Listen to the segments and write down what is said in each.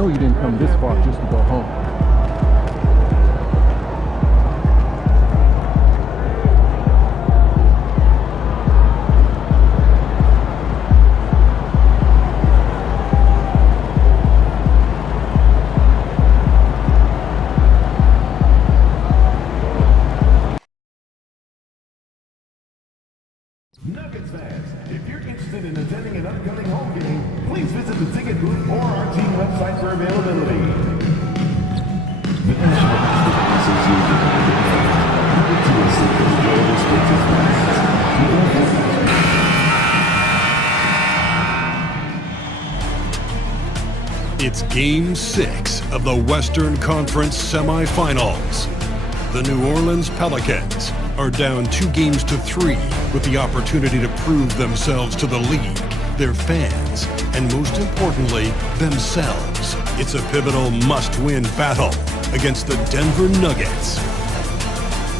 know you didn't come this far just to go home. Nuggets fans, if you're interested in attending an upcoming home game, please visit the ticket booth or our team website for availability. The National Basketball Association It's Game 6 of the Western Conference semifinals. The New Orleans Pelicans are down 2-3 with the opportunity to prove themselves to the league, their fans, and most importantly, themselves. It's a pivotal must-win battle against the Denver Nuggets.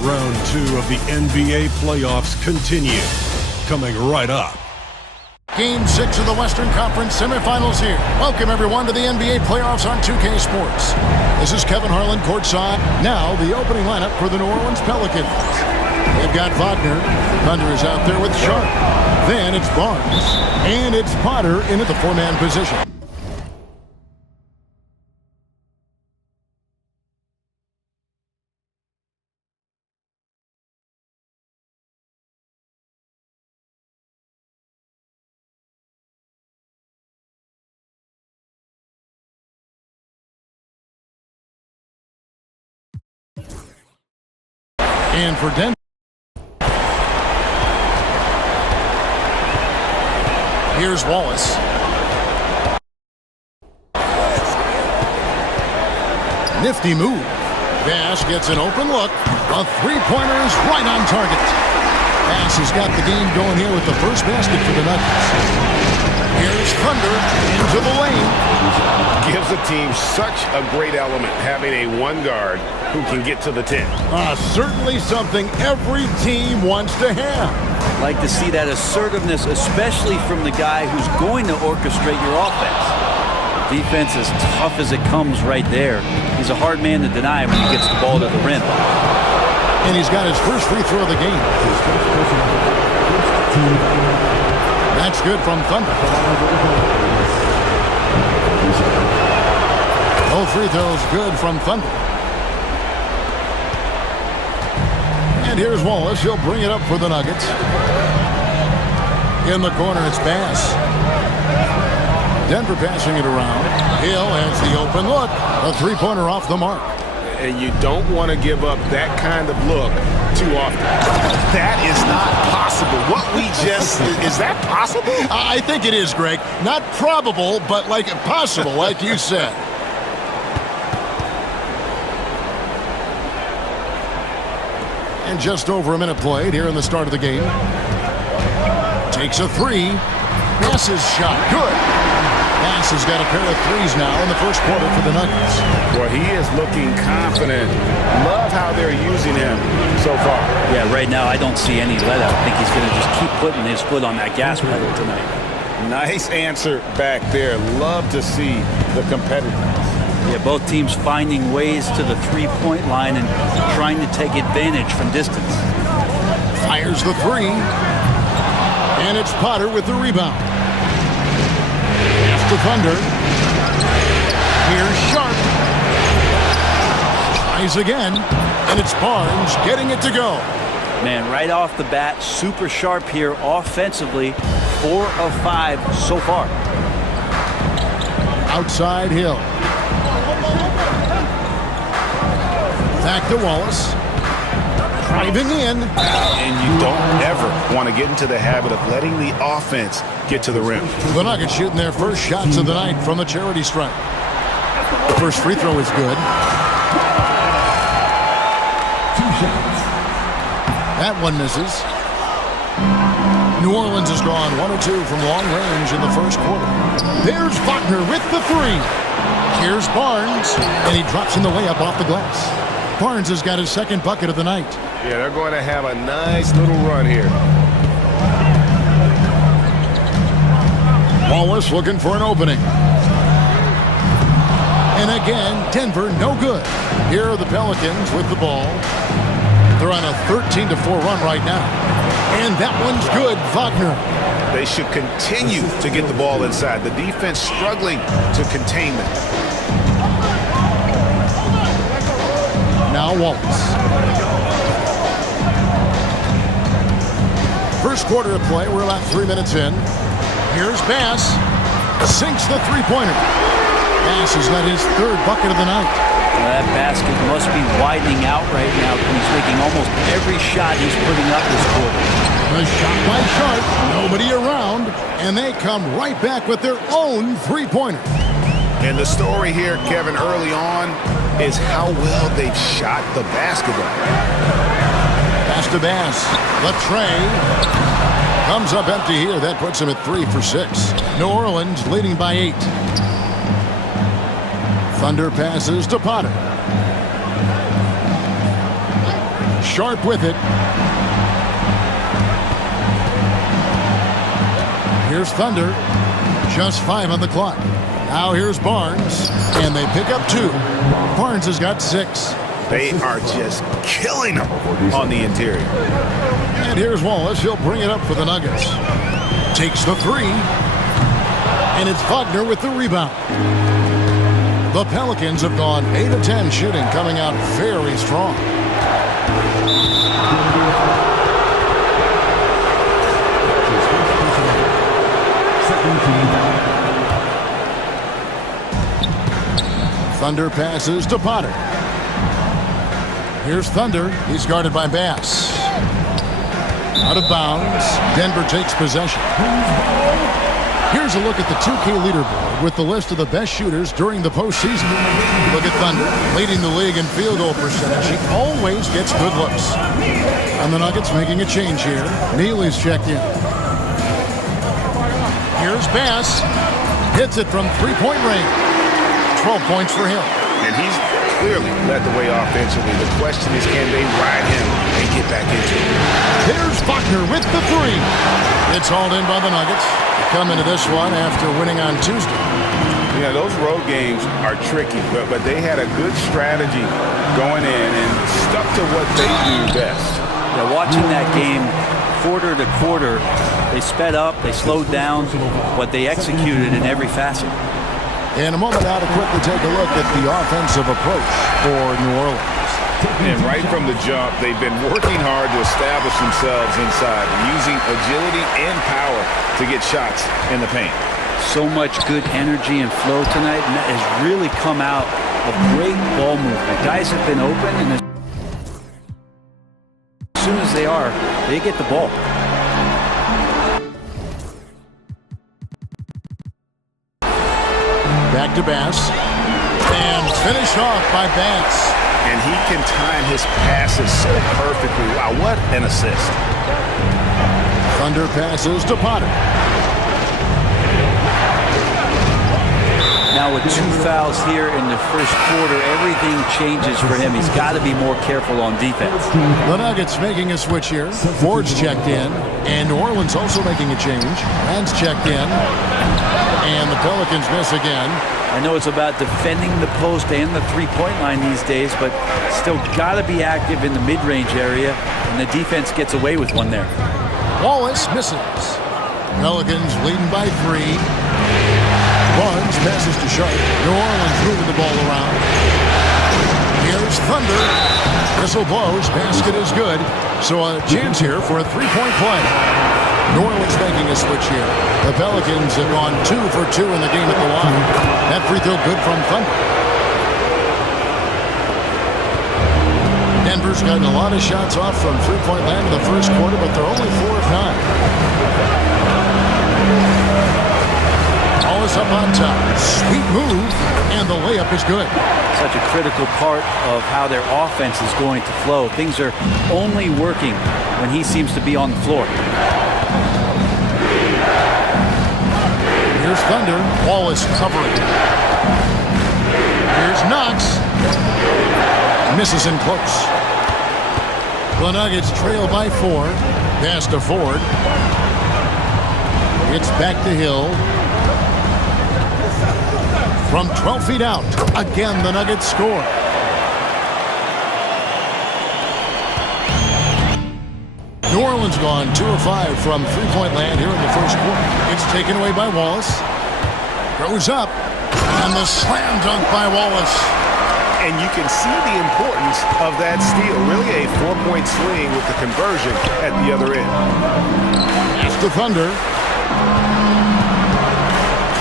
Round 2 of the NBA playoffs continue, coming right up. Game 6 of the Western Conference semifinals here. Welcome, everyone, to the NBA playoffs on 2K Sports. This is Kevin Harlan courtside. Now, the opening lineup for the New Orleans Pelicans. They've got Wagner. Thunder is out there with Sharp. Then it's Barnes. And it's Potter in at the four-man position. And for Denver, here's Wallace. Nifty move. Bass gets an open look. A three-pointer is right on target. Bass has got the game going here with the first basket for the Nuggets. Here's Thunder into the lane. Gives the team such a great element having a one guard who can get to the 10. Certainly something every team wants to have. Like to see that assertiveness, especially from the guy who's going to orchestrate your offense. Defense as tough as it comes right there. He's a hard man to deny when he gets the ball to the rim. And he's got his first free throw of the game. That's good from Thunder. Both free throws good from Thunder. And here's Wallace. He'll bring it up for the Nuggets. In the corner, it's Bass. Denver passing it around. Hill has the open look. A three-pointer off the mark. And you don't want to give up that kind of look too often. That is not possible. What we just... Is that possible? I think it is, Greg. Not probable, but like possible, like you said. And just over a minute played here in the start of the game. Takes a three. Bass's shot. Good. Bass has got a pair of threes now in the first quarter for the Nuggets. Well, he is looking confident. Love how they're using him so far. Yeah, right now I don't see any let up. I think he's going to just keep putting his foot on that gas pedal tonight. Nice answer back there. Love to see the competitiveness. Yeah, both teams finding ways to the three-point line and trying to take advantage from distance. Fires the three. And it's Potter with the rebound. Pass to Thunder. Here's Sharp. Tries again. And it's Barnes getting it to go. Man, right off the bat, super sharp here offensively. 4 of 5 so far. Outside Hill. Back to Wallace. Driving in. And you don't ever want to get into the habit of letting the offense get to the rim. The Nuggets shooting their first shots of the night from the charity stripe. The first free throw is good. 2 shots. That one misses. New Orleans has gone 1 of 2 from long range in the first quarter. There's Wagner with the three. Here's Barnes, and he drops in the layup off the glass. Barnes has got his second bucket of the night. Yeah, they're going to have a nice little run here. Wallace looking for an opening. And again, Denver no good. Here are the Pelicans with the ball. They're on a 13-4 run right now. And that one's good, Wagner. They should continue to get the ball inside. The defense struggling to contain them. Now Wallace. First quarter of play, we're about 3 minutes in. Here's Bass. Sinks the three-pointer. Bass has got his third bucket of the night. Well, that basket must be widening out right now. He's making almost every shot he's putting up this quarter. A shot by Sharp, nobody around, and they come right back with their own three-pointer. And the story here, Kevin, early on is how well they've shot the basketball. Pass to Bass. The tray comes up empty here. That puts him at 3 for 6. New Orleans leading by 8. Thunder passes to Potter. Sharp with it. Here's Thunder. Just 5 on the clock. Now here's Barnes. And they pick up 2. Barnes has got 6. They are just killing them on the interior. And here's Wallace. He'll bring it up for the Nuggets. Takes the 3. And it's Wagner with the rebound. The Pelicans have gone 8 of 10 shooting, coming out very strong. Thunder passes to Potter. Here's Thunder. He's guarded by Bass. Out of bounds. Denver takes possession. Here's a look at the 2K leaderboard with the list of the best shooters during the postseason. Look at Thunder, leading the league in field goal percentage. He always gets good looks. And the Nuggets making a change here. Neely's checked in. Here's Bass. Hits it from three-point range. 12 points for him. And he's clearly led the way offensively. The question is, can they ride him and get back into it? There's Wagner with the 3. It's hauled in by the Nuggets. They come into this one after winning on Tuesday. Yeah, those road games are tricky, but they had a good strategy going in and stuck to what they do best. Yeah, watching that game quarter to quarter, they sped up, they slowed down, but they executed in every facet. In a moment now to quickly take a look at the offensive approach for New Orleans. And right from the jump, they've been working hard to establish themselves inside, using agility and power to get shots in the paint. So much good energy and flow tonight, and that has really come out of great ball movement. Guys have been open, and as soon as they are, they get the ball. Back to Bass. And finished off by Bass. And he can time his passes so perfectly. Wow, what an assist. Thunder passes to Potter. Now with 2 fouls here in the first quarter, everything changes for him. He's got to be more careful on defense. The Nuggets making a switch here. Ford's checked in. And New Orleans also making a change. Rand's checked in. And the Pelicans miss again. I know it's about defending the post and the three-point line these days, but still got to be active in the mid-range area, and the defense gets away with one there. Wallace misses. Pelicans leading by 3. Barnes passes to Sharp. New Orleans moving the ball around. Here's Thunder. Whistle blows. Basket is good. So a chance here for a three-point play. New Orleans making a switch here. The Pelicans have gone 2 for 2 in the game at the line. That free throw good from Thunder. Denver's gotten a lot of shots off from three-point land in the first quarter, but they're only 4 of 9. Wallace up on top. Sweet move, and the layup is good. Such a critical part of how their offense is going to flow. Things are only working when he seems to be on the floor. Here's Thunder. Wallace covering. Here's Knox. Misses in close. The Nuggets trail by 4. Pass to Ford. It's back to Hill. From 12 feet out, again the Nuggets score. New Orleans gone 2 of 5 from three-point land here in the first quarter. It's taken away by Wallace. Goes up, and the slam dunk by Wallace. And you can see the importance of that steal. Really a 4-point swing with the conversion at the other end. Pass to Thunder.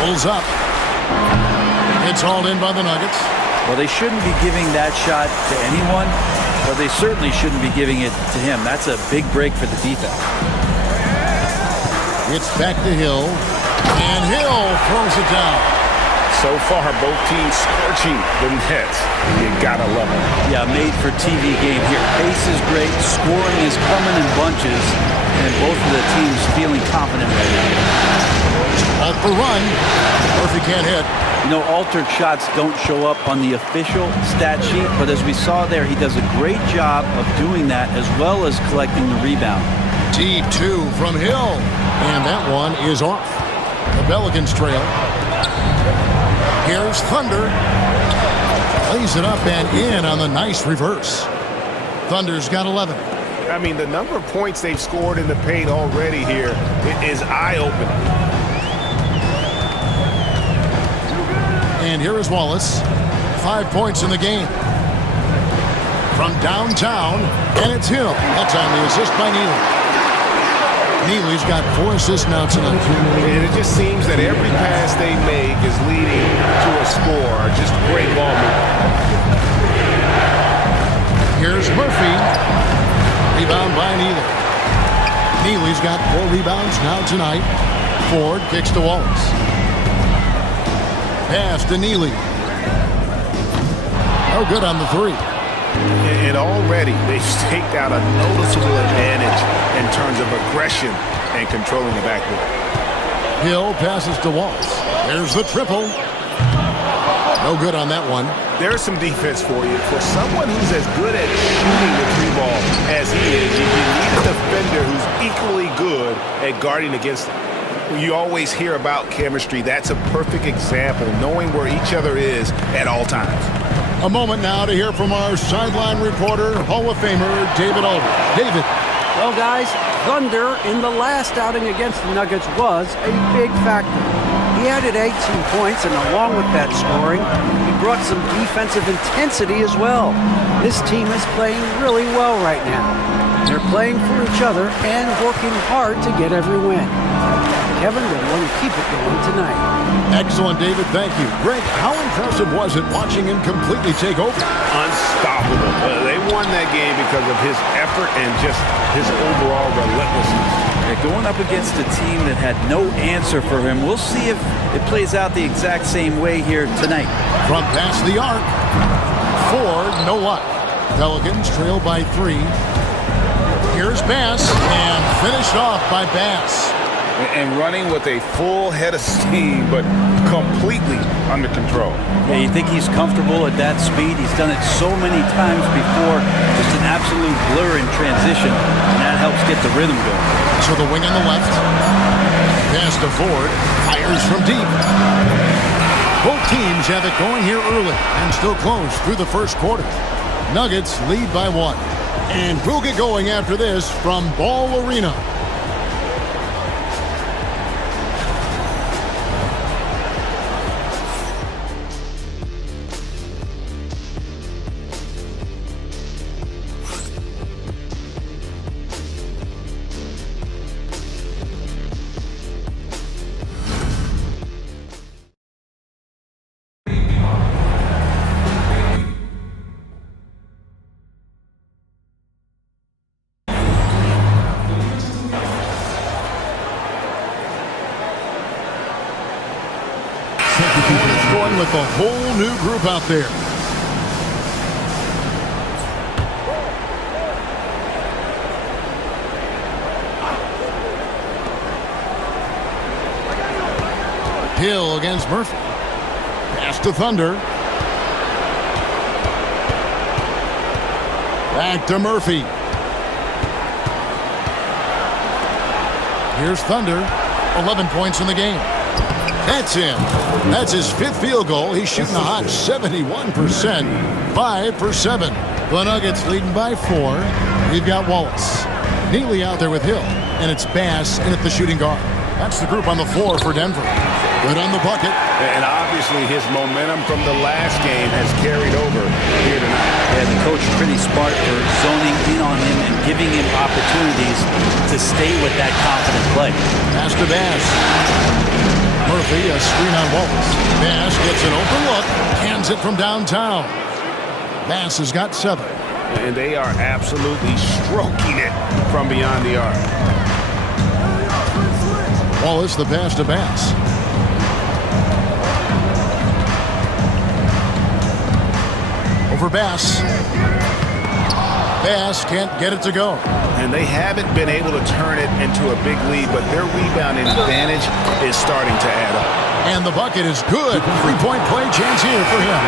Pulls up. It's hauled in by the Nuggets. Well, they shouldn't be giving that shot to anyone, but they certainly shouldn't be giving it to him. That's a big break for the defense. It's back to Hill. And Hill throws it down. So far, both teams scorching the Nets. You gotta love it. Yeah, made for TV game here. Pace is great. Scoring is coming in bunches. And both of the teams feeling confident right now. Off the run. Murphy can't hit. You know, altered shots don't show up on the official stat sheet, but as we saw there, he does a great job of doing that as well as collecting the rebound. Deep 2 from Hill. And that one is off. The Pelicans trail. Here's Thunder. Lays it up and in on the nice reverse. Thunder's got 11. I mean, the number of points they've scored in the paint already here is eye-opening. And here is Wallace. 5 points in the game. From downtown, and it's Hill. That's on the assist by Neely. Neely's got 4 assists now tonight. And it just seems that every pass they make is leading to a score. Just great ball movement. Here's Murphy. Rebound by Neely. Neely's got 4 rebounds now tonight. Ford kicks to Wallace. Pass to Neely. No good on the 3. And already they've staked out a noticeable advantage in terms of aggression and controlling the backcourt. Hill passes to Wallace. There's the triple. No good on that one. There's some defense for you. For someone who's as good at shooting the 3 ball as he is, you need a defender who's equally good at guarding against him. You always hear about chemistry. That's a perfect example, knowing where each other is at all times. A moment now to hear from our sideline reporter, Hall of Famer David Aldridge. David. Well, guys, Thunder in the last outing against the Nuggets was a big factor. He added 18 points, and along with that scoring, he brought some defensive intensity as well. This team is playing really well right now. They're playing for each other and working hard to get every win. Kevin will want to keep it going tonight. Excellent, David. Thank you. Greg, how impressive was it watching him completely take over? Unstoppable. They won that game because of his effort and just his overall relentlessness. Yeah, going up against a team that had no answer for him. We'll see if it plays out the exact same way here tonight. From past the arc. Ford, no luck. Pelicans trail by 3. Here's Bass, and finished off by Bass. And running with a full head of steam, but completely under control. Yeah, you think he's comfortable at that speed? He's done it so many times before. Just an absolute blur in transition, and that helps get the rhythm going. To the wing on the left. Pass to Ford. Fires from deep. Both teams have it going here early and still close through the first quarter. Nuggets lead by 1. And we'll get going after this from Ball Arena. Going with a whole new group out there. Hill against Murphy. Pass to Thunder. Back to Murphy. Here's Thunder. 11 points in the game. That's in. That's his 5th field goal. He's shooting a hot 71%. 5 for 7. The Nuggets leading by 4. We've got Wallace. Neely out there with Hill. And it's Bass in at the shooting guard. That's the group on the floor for Denver. Good on the bucket. And obviously his momentum from the last game has carried over here tonight. Yeah, the coach is pretty smart for zoning in on him and giving him opportunities to stay with that confident play. Pass to Bass. Murphy, a screen on Wallace. Bass gets an open look. Cans it from downtown. Bass has got 7. And they are absolutely stroking it from beyond the arc. Wallace, the pass to Bass. Over Bass. Bass can't get it to go. And they haven't been able to turn it into a big lead, but their rebounding advantage is starting to add up. And the bucket is good. 3-point play chance here for him.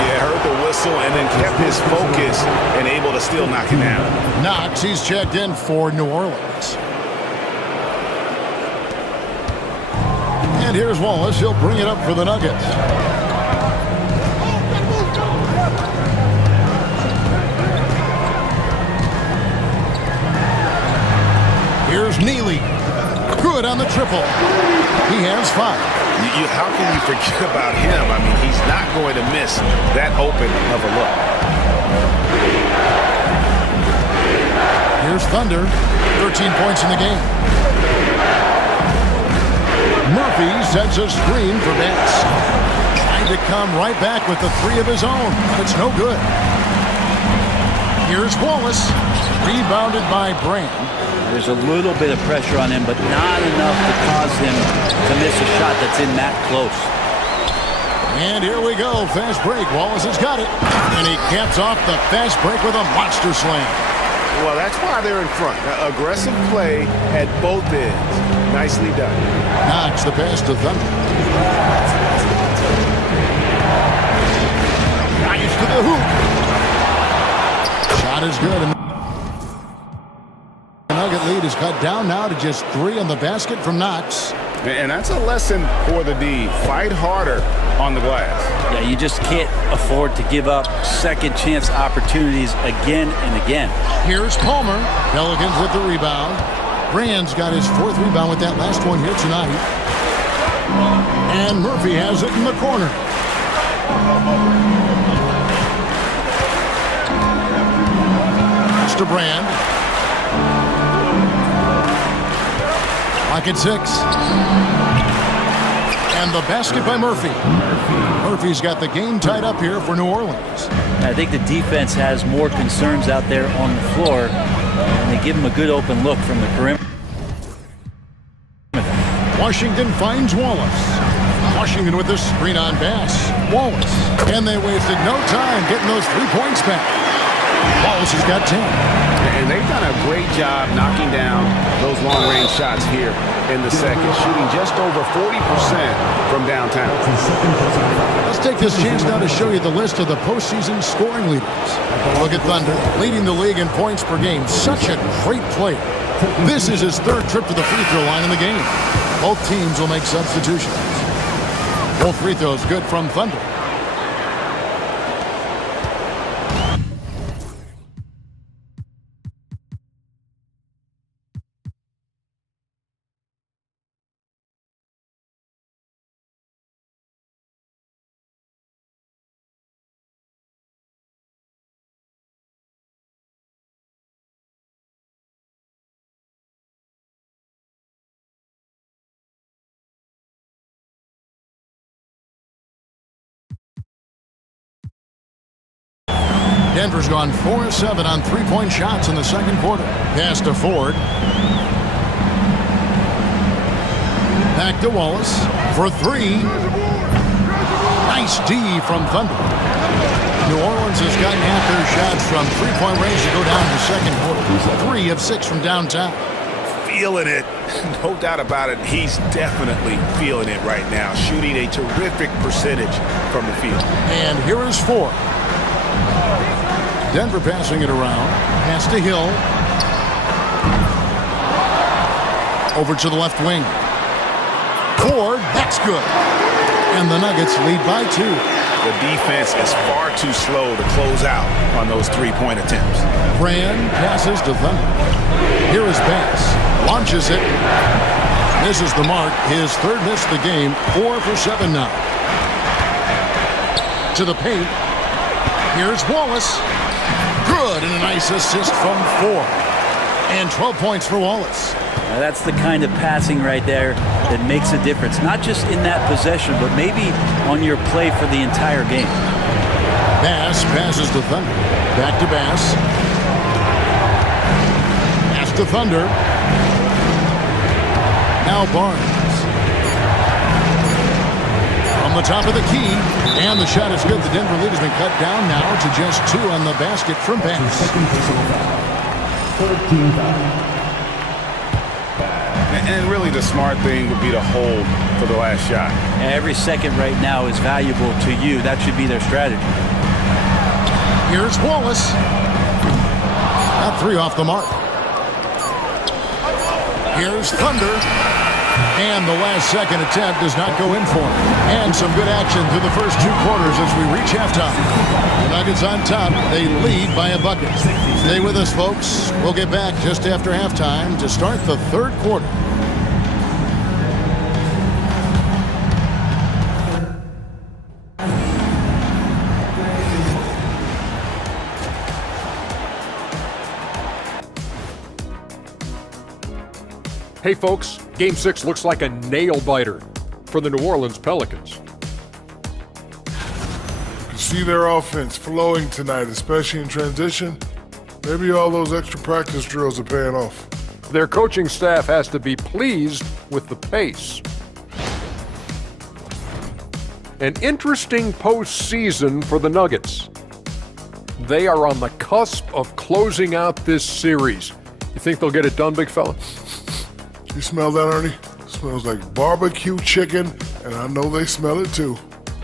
Yeah, heard the whistle and then kept his focus and able to still knock it down. Knox, he's checked in for New Orleans. And here's Wallace. He'll bring it up for the Nuggets. Here's Neely. Good on the triple. He has 5. How can you forget about him? I mean, he's not going to miss that open of a look. Here's Thunder. 13 points in the game. Murphy sets a screen for Bass. Trying to come right back with the 3 of his own, but it's no good. Here's Wallace. Rebounded by Brand. There's a little bit of pressure on him, but not enough to cause him to miss a shot that's in that close. And here we go. Fast break. Wallace has got it. And he caps off the fast break with a monster slam. Well, that's why they're in front. Aggressive play at both ends. Nicely done. Knox the pass to Thunder. Nice to the hoop. Shot is good. And the Nugget lead is cut down now to just 3 on the basket from Knox. And that's a lesson for the D. Fight harder on the glass. Yeah, you just can't afford to give up second chance opportunities again and again. Here's Palmer. Pelicans with the rebound. Brand's got his 4th rebound with that last one here tonight. And Murphy has it in the corner. To Brand. Lock at 6. And the basket by Murphy. Murphy's got the game tied up here for New Orleans. I think the defense has more concerns out there on the floor, and they give him a good open look from the perimeter. Washington finds Wallace. Washington with the screen on Bass. Wallace. And they wasted no time getting those 3 points back. Wallace has got 10. And they've done a great job knocking down those long-range shots here in the second, shooting just over 40% from downtown. Let's take this chance now to show you the list of the postseason scoring leaders. Look at Thunder, leading the league in points per game. Such a great player. This is his 3rd trip to the free throw line in the game. Both teams will make substitutions. Both free throws good from Thunder. Denver's gone 4 of 7 on 3-point shots in the second quarter. Pass to Ford. Back to Wallace for 3. Nice D from Thunder. New Orleans has gotten half their shots from 3-point range to go down in the second quarter. 3 of 6 from downtown. Feeling it. No doubt about it. He's definitely feeling it right now. Shooting a terrific percentage from the field. And here is Ford. Denver passing it around. Pass to Hill. Over to the left wing. Ford, that's good. And the Nuggets lead by 2. The defense is far too slow to close out on those three-point attempts. Brand passes to Thunder. Here is Bass. Launches it. Misses the mark. His third miss of the game. 4 for 7 now. To the paint. Here's Wallace. Good, and a nice assist from 4. And 12 points for Wallace. Now that's the kind of passing right there that makes a difference. Not just in that possession, but maybe on your play for the entire game. Bass passes to Thunder. Back to Bass. Pass to Thunder. Now Barnes. From the top of the key. And the shot is good. The Denver lead has been cut down now to just 2 on the basket from Bass. Second personal foul. 13 foul. And really the smart thing would be to hold for the last shot. Every second right now is valuable to you. That should be their strategy. Here's Wallace. Not 3 off the mark. Here's Thunder. And the last second attempt does not go in for him. And some good action through the first 2 quarters as we reach halftime. The Nuggets on top. They lead by a bucket. Stay with us, folks. We'll get back just after halftime to start the third quarter. Hey folks, Game 6 looks like a nail-biter for the New Orleans Pelicans. You see their offense flowing tonight, especially in transition. Maybe all those extra practice drills are paying off. Their coaching staff has to be pleased with the pace. An interesting postseason for the Nuggets. They are on the cusp of closing out this series. You think they'll get it done, big fella? You smell that, Ernie? It smells like barbecue chicken, and I know they smell it too.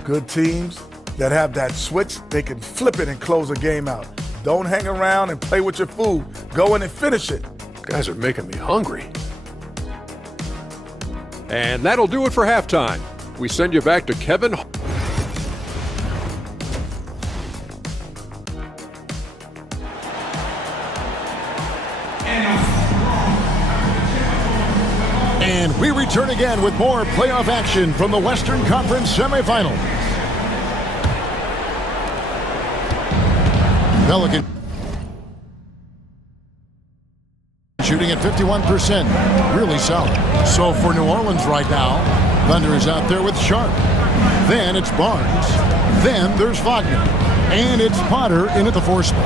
Good teams that have that switch, they can flip it and close a game out. Don't hang around and play with your food. Go in and finish it. Guys are making me hungry. And that'll do it for halftime. We send you back to Kevin. And we return again with more playoff action from the Western Conference semifinals. Pelican shooting at 51%. Really solid. So for New Orleans right now, Thunder is out there with Sharp. Then it's Barnes. Then there's Wagner. And it's Potter in at the 4 spot.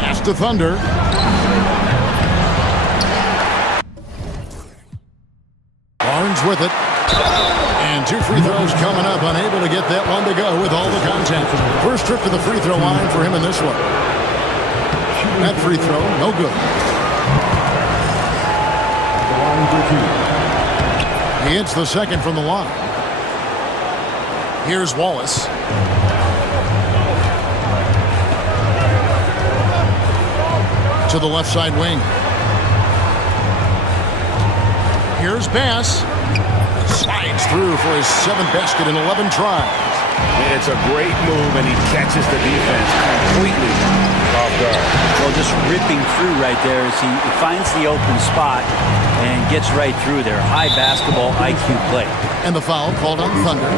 Pass to Thunder. Barnes with it. And 2 free throws coming up. Unable to get that one to go with all the contact. First trip to the free throw line for him in this one. That free throw, no good. He hits the second from the line. Here's Wallace. To the left side wing. Here's Bass. Slides through for his 7th basket in 11 tries. And it's a great move, and he catches the defense completely off guard. Well, just ripping through right there as he finds the open spot and gets right through there. High basketball IQ play. And the foul called on Thunder.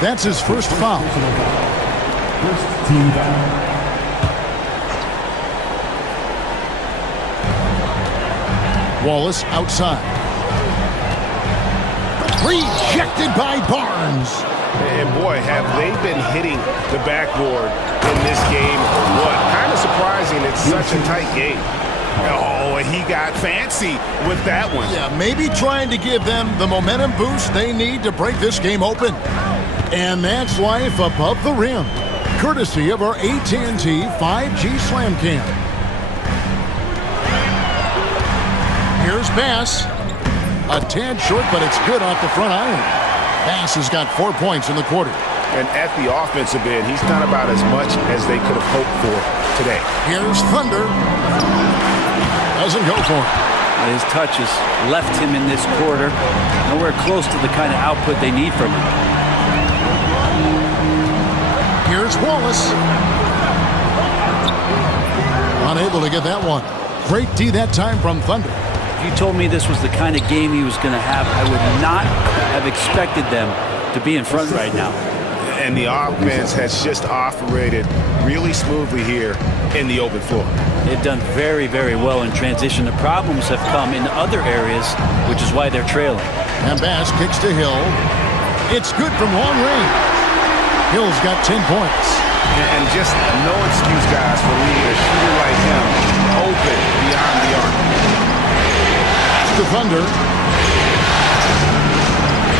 That's his first foul. First team foul. Wallace outside. Rejected by Barnes. And boy, have they been hitting the backboard in this game or what? Kind of surprising. It's such a tight game. Oh, and he got fancy with that one. Yeah, maybe trying to give them the momentum boost they need to break this game open. And that's life above the rim, courtesy of our AT&T 5G Slam Cam. Here's Bass. A tad short, but it's good off the front iron. Bass has got 4 points in the quarter. And at the offensive end, he's done about as much as they could have hoped for today. Here's Thunder. Doesn't go for it. His touch has left him in this quarter. Nowhere close to the kind of output they need from him. Here's Wallace. Unable to get that one. Great D that time from Thunder. If you told me this was the kind of game he was going to have, I would not have expected them to be in front right now. And the offense has just operated really smoothly here in the open floor. They've done very, very well in transition. The problems have come in other areas, which is why they're trailing. And Bass kicks to Hill. It's good from long range. Hill's got 10 points. And just no excuse, guys, for leaving a shooter like him open beyond the arc. To Thunder.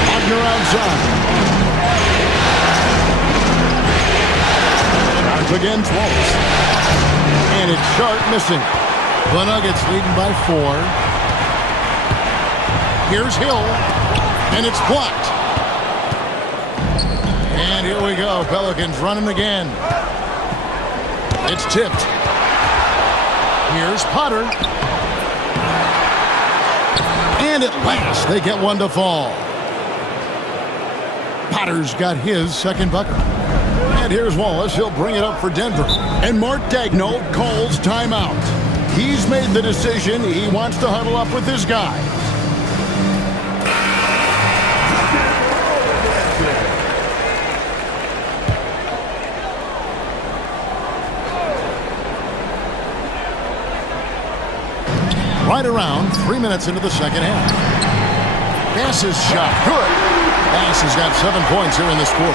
Wagner outside. Drives against Wallace. And it's Sharp missing. The Nuggets leading by 4. Here's Hill. And it's blocked. And here we go. Pelicans running again. It's tipped. Here's Potter. And at last, they get one to fall. Potter's got his second bucket. And here's Wallace. He'll bring it up for Denver. And Mark Daigneault calls timeout. He's made the decision. He wants to huddle up with his guys. Right around 3 minutes into the second half. Bass's shot. Good. Bass has got 7 points here in this quarter.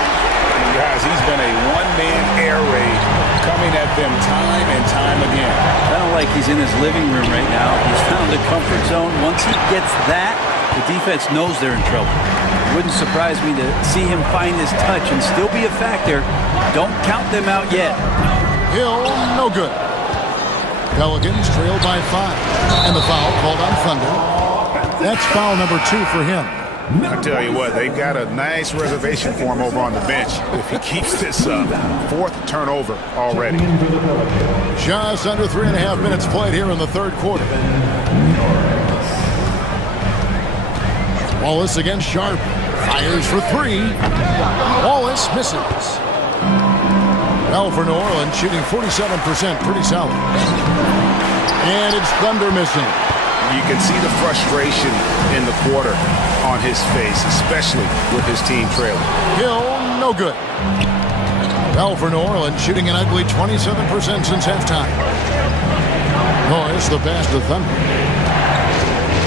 Guys, he's been a one-man air raid coming at them time and time again. I don't like he's in his living room right now. He's found the comfort zone. Once he gets that, the defense knows they're in trouble. It wouldn't surprise me to see him find his touch and still be a factor. Don't count them out yet. Hill, no good. Pelicans trail by 5. And the foul called on Thunder. That's foul number 2 for him. I tell you what, they've got a nice reservation for him over on the bench if he keeps this up. 4th turnover already. Just under 3.5 minutes played here in the third quarter. Wallace against Sharp. Fires for 3. Wallace misses. Well, for New Orleans, shooting 47%, pretty solid. And it's Thunder missing. You can see the frustration in the quarter on his face, especially with his team trailing. Hill, no good. Well, for New Orleans, shooting an ugly 27% since halftime. Norris, the pass to Thunder.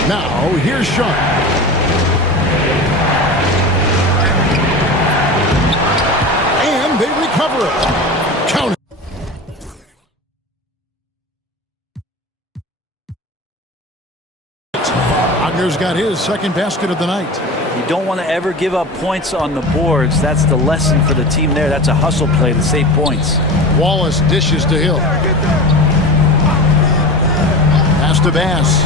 Now, here's Sharp. And they recover it. Count it. Wagner's got his second basket of the night. You don't want to ever give up points on the boards. That's the lesson for the team there. That's a hustle play to save points. Wallace dishes to Hill. Pass to Bass.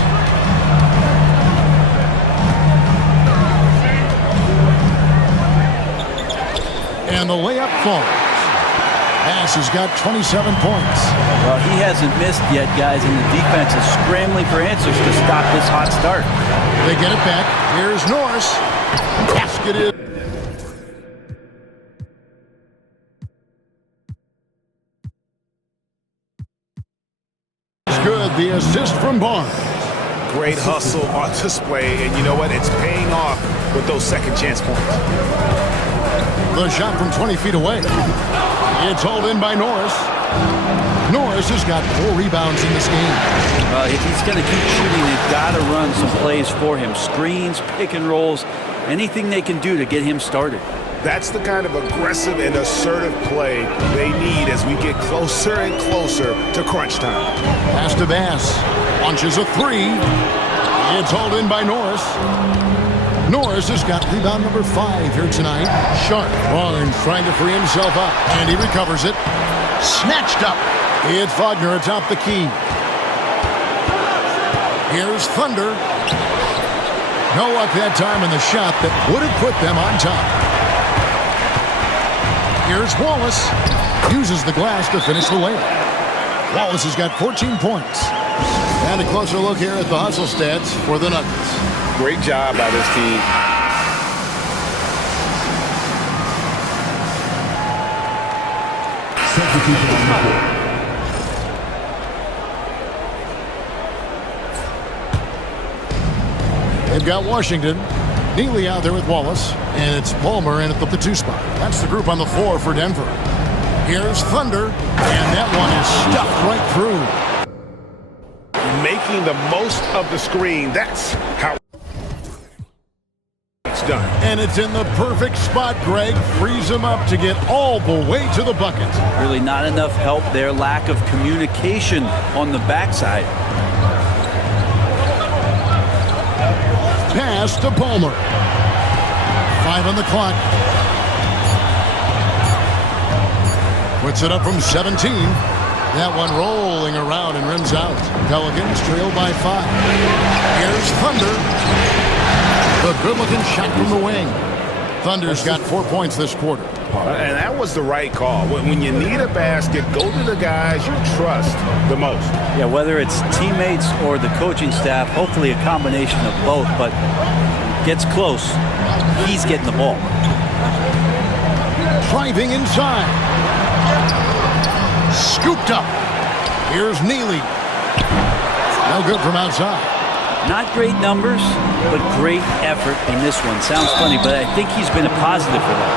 And the layup falls. Bass has got 27 points. Well, he hasn't missed yet, guys, and the defense is scrambling for answers to stop this hot start. They get it back. Here's Norris. Basket is good. The assist from Barnes. Great hustle on display, and you know what? It's paying off with those second chance points. The shot from 20 feet away. It's hauled in by Norris. Norris has got 4 rebounds in this game. If he's going to keep shooting, they've got to run some plays for him. Screens, pick and rolls, anything they can do to get him started. That's the kind of aggressive and assertive play they need as we get closer and closer to crunch time. Pass to Bass. Launches a 3. It's hauled in by Norris. Norris has got rebound number 5 here tonight. Sharp. Barnes trying to free himself up. And he recovers it. Snatched up. It's Wagner atop the key. Here's Thunder. No luck that time in the shot that would have put them on top. Here's Wallace. Uses the glass to finish the layup. Wallace has got 14 points. And a closer look here at the hustle stats for the Nuggets. Great job by this team. Substitution on the court. They've got Washington. Neely out there with Wallace. And it's Palmer in at the 2 spot. That's the group on the floor for Denver. Here's Thunder. And that one is stuffed right through. Making the most of the screen. That's how it's done. And it's in the perfect spot, Greg. Frees him up to get all the way to the bucket. Really not enough help there. Lack of communication on the backside. Pass to Palmer. 5 on the clock. Puts it up from 17. That one rolling around and rims out. Pelicans trail by 5. Here's Thunder. The good-looking shot from the wing. Thunder's got 4 points this quarter. And that was the right call. When you need a basket, go to the guys you trust the most. Yeah, whether it's teammates or the coaching staff, hopefully a combination of both, but gets close, he's getting the ball. Driving inside. Scooped up. Here's Neely. No good from outside. Not great numbers, but great effort in this one. Sounds funny, but I think he's been a positive for them.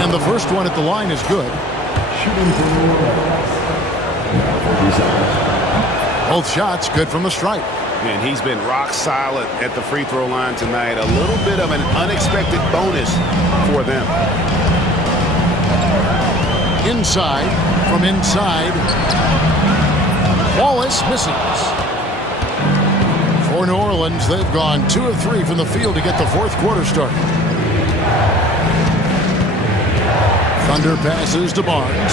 And the first one at the line is good. Both shots good from the stripe. And he's been rock solid at the free throw line tonight. A little bit of an unexpected bonus for them. Inside, from inside. Wallace misses. For New Orleans, they've gone 2 of 3 from the field to get the fourth quarter started. Thunder passes to Barnes.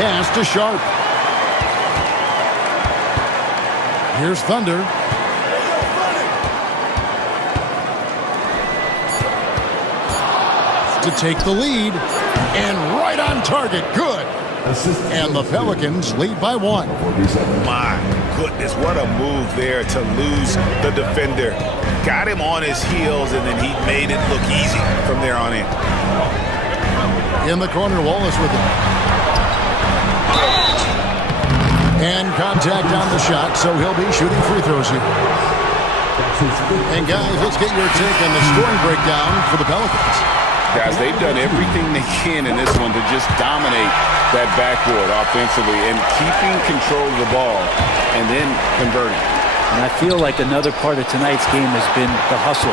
Pass to Sharp. Here's Thunder. To take the lead. And right on target. Good. And the Pelicans lead by 1. My goodness, what a move there to lose the defender. Got him on his heels, and then he made it look easy from there on in. In the corner, Wallace with it. And contact on the shot, so he'll be shooting free throws here. And guys, let's get your take on the scoring breakdown for the Pelicans. Guys, they've done everything they can in this one to just dominate that backboard offensively and keeping control of the ball and then converting. And I feel like another part of tonight's game has been the hustle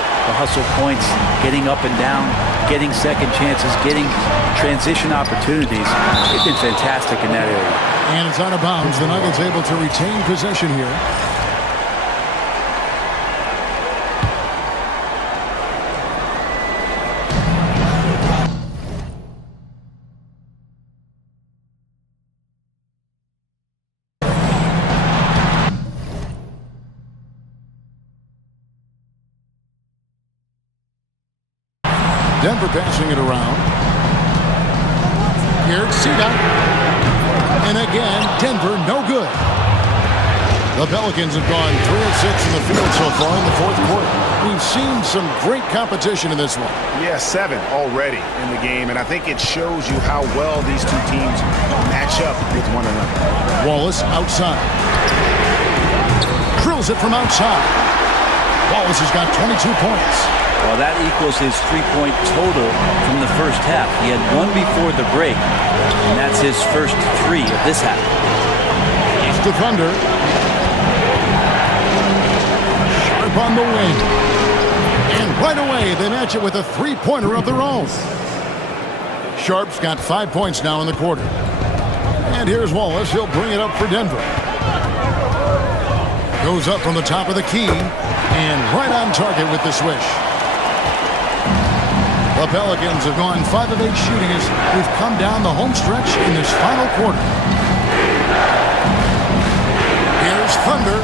points, getting up and down, getting second chances, getting transition opportunities. They've been fantastic in that area. And it's out of bounds. The Nuggets able to retain possession here. Denver passing it around. Here's Cedar. And again, Denver no good. The Pelicans have gone 3 of 6 in the field so far in the fourth quarter. We've seen some great competition in this one. Yeah, 7 already in the game, and I think it shows you how well these two teams match up with one another. Wallace outside. Drills it from outside. Wallace has got 22 points. Well, that equals his 3-point total from the first half. He had 1 before the break, and that's his first 3 of this half. It's the Thunder. Sharp on the wing. And right away, they match it with a 3-pointer of their own. Sharp's got 5 points now in the quarter. And here's Wallace. He'll bring it up for Denver. Goes up from the top of the key. And right on target with the swish. The Pelicans have gone 5 of 8 shooting as we've come down the home stretch in this final quarter. Here's Thunder.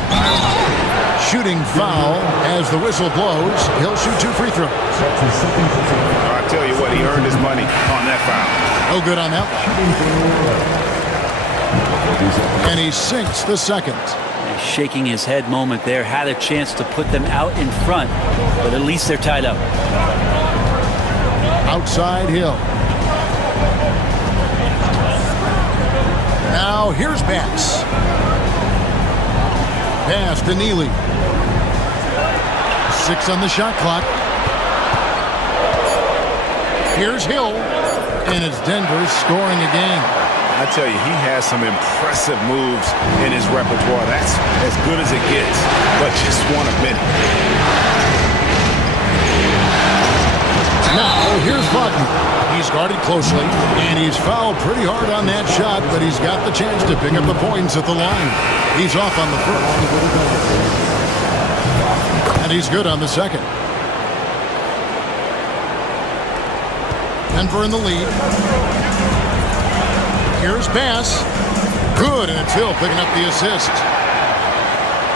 Shooting shooting foul. As the whistle blows, he'll shoot 2 free throws. I tell you what, he earned his money on that foul. No good on that one. And he sinks the second. Shaking his head moment there. Had a chance to put them out in front, but at least they're tied up. Outside Hill. Now here's Bass. Pass to Neely. 6 on the shot clock. Here's Hill. And it's Denver scoring again. I tell you, he has some impressive moves in his repertoire. That's as good as it gets, but just one a minute. Now, here's Wagner. He's guarded closely, and he's fouled pretty hard on that shot, but he's got the chance to pick up the points at the line. He's off on the first. And he's good on the second. Denver in the lead. Here's Bass. Good, and it's Hill picking up the assist.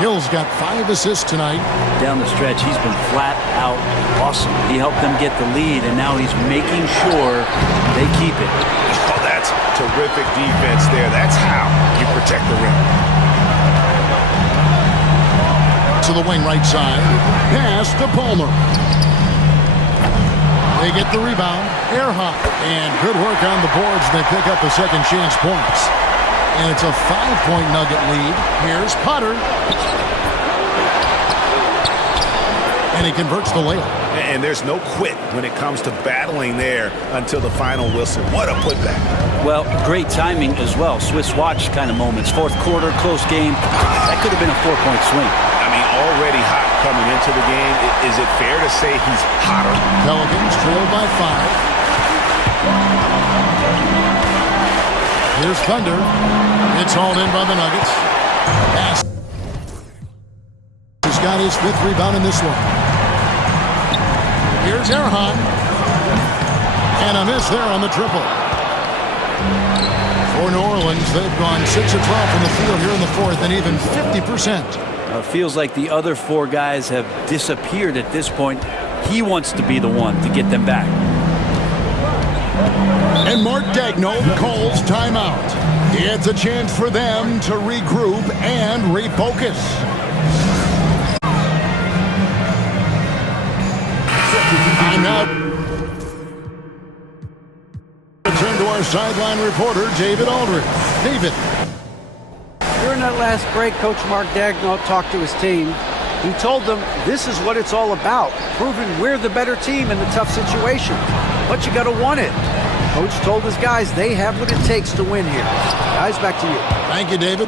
Hill's got 5 assists tonight. Down the stretch, he's been flat out awesome. He helped them get the lead, and now he's making sure they keep it. Oh, that's terrific defense there. That's how you protect the rim. To the wing right side. Pass to Palmer. They get the rebound. Earhart. And good work on the boards. They pick up the second chance points. And it's a 5-point Nugget lead. Here's Potter. And he converts the layup. And there's no quit when it comes to battling there until the final whistle. What a putback. Well, great timing as well. Swiss watch kind of moments. Fourth quarter, close game. That could have been a 4-point swing. I mean, already hot coming into the game. Is it fair to say he's hotter? Pelicans trailed by 5. Here's Thunder. It's hauled in by the Nuggets. Pass. He's got his 5th rebound in this one. Here's Erhan. And a miss there on the triple. For New Orleans, they've gone 6 of 12 from the field here in the 4th and even 50%. It feels like the other 4 guys have disappeared at this point. He wants to be the one to get them back. And Mark Daigneault calls timeout. It's a chance for them to regroup and refocus. Timeout. Return to our sideline reporter, David Aldridge. David. During that last break, Coach Mark Daigneault talked to his team. He told them this is what it's all about, proving we're the better team in the tough situation. But you got to want it. Coach told his guys they have what it takes to win here. Guys, back to you. Thank you, David.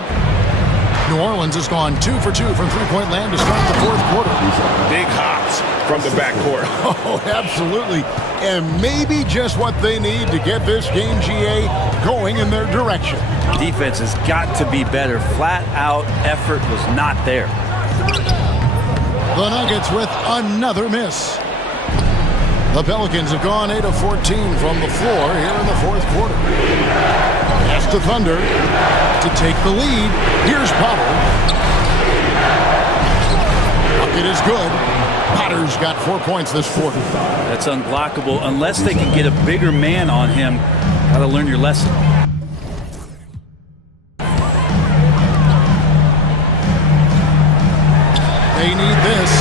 New Orleans has gone 2 for 2 from three-point land to start the 4th quarter. Big hops from the backcourt. Oh, absolutely. And maybe just what they need to get this game, GA, going in their direction. Defense has got to be better. Flat out effort was not there. The Nuggets with another miss. The Pelicans have gone 8 of 14 from the floor here in the 4th quarter. Pass to Thunder to take the lead. Here's Potter. It is good. Potter's got 4 points this quarter. That's unblockable unless they can get a bigger man on him. Got to learn your lesson. They need this.